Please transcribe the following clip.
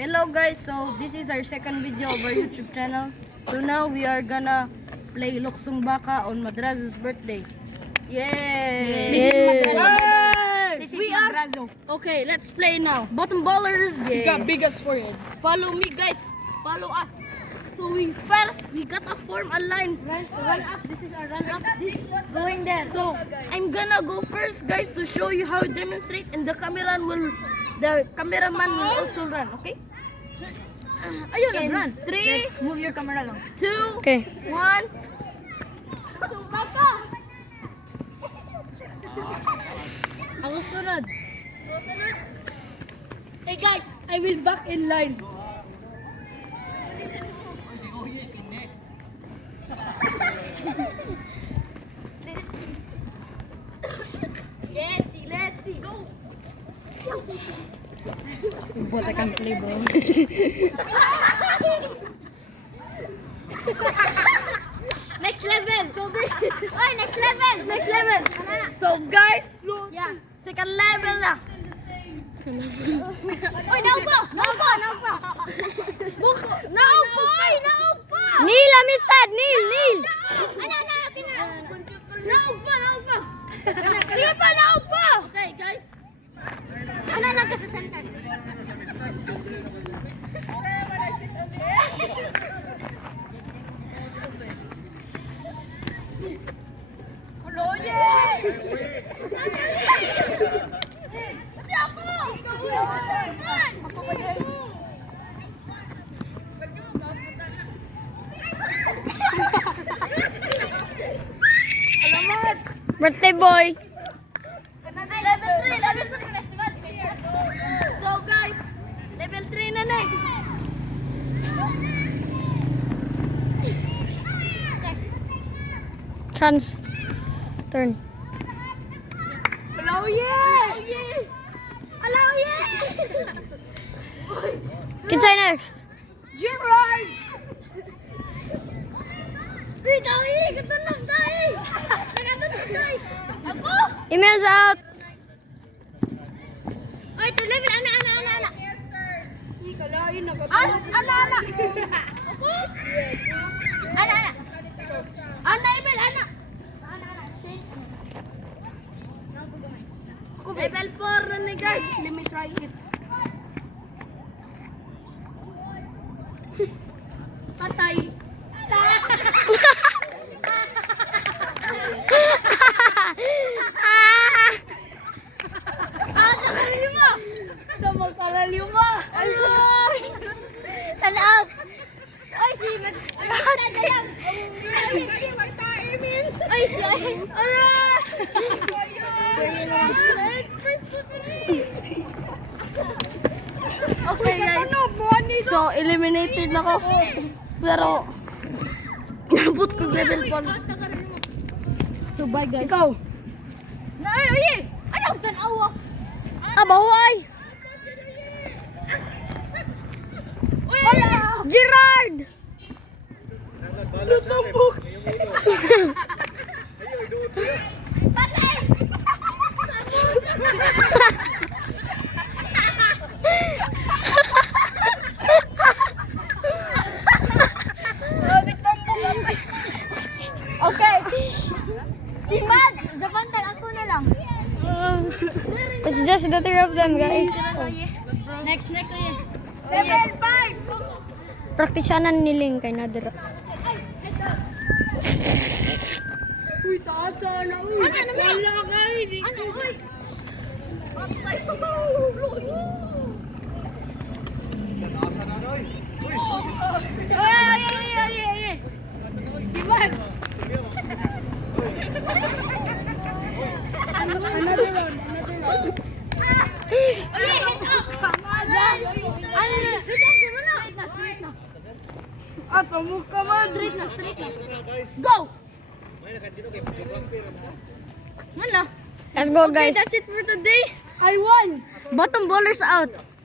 Hello guys, so this is our second video of our YouTube channel. So now we are gonna play Luksong Baka on Madrazo's birthday. Yay! This is Madrazo. This is Madrazo. Okay, let's play now. Bottom ballers. He got biggest forehead. Follow me guys. Follow us. So we gotta form a line. Run up. This is our run up. This going there. So I'm gonna go first guys to show you how to demonstrate, and the cameraman will also run, okay? Ayun, run. 3, Move your camera lang. 2, Okay. 1. So baka. Ako sunod. Hey guys, I will back in line. Let's see, go. But I can't play ball. Next level. So this. Oy, next level. Next level. So guys, yeah, second level na. Oy, naupo. Buko. Naupo. Neil, amistad! Neil! Naupo. Sige pa, naupo. Okay, guys. Ano lang ka sa center? Hello, yeah! Pati ako! Alamat! Birthday boy! Level 3! So guys, level 3 na na. Chance. Turn. Hello, yeah! Hello, yeah! Kinsay next? Gerard! Uy, tayo! Katunog tayo! Ako! Emails out! Ay, to level! Ana! Kalain na Ana! Ako? Ana! Ana, Emil! Ana! Level 4 na ni guys. Let me try it. Patay. Sa kalalim mo! Sa magkalalim mo! Talab! Ay, si... Ay, si... Okay guys, so eliminated na ako. Pero nabot ko level 4. So bye guys. Ikaw! Ay! Ayaw tanawa. Abahuay! Gerard! Patay! Okay. Si Mads, Japantal, ako na lang. It's just the three of them, guys. Next, ayan. Level 5! Praktisyanan niling kay Nadira. Uy, taasa na, uy. Ano, wala ka, hindi ko. Uy. Patay. Ay. Si Mads. Another one. Okay, head up. Straight na. Pamukha mo. Straight na. Go! Mana? Let's go, guys. Okay, that's it for today. I won. Bottom ballers out.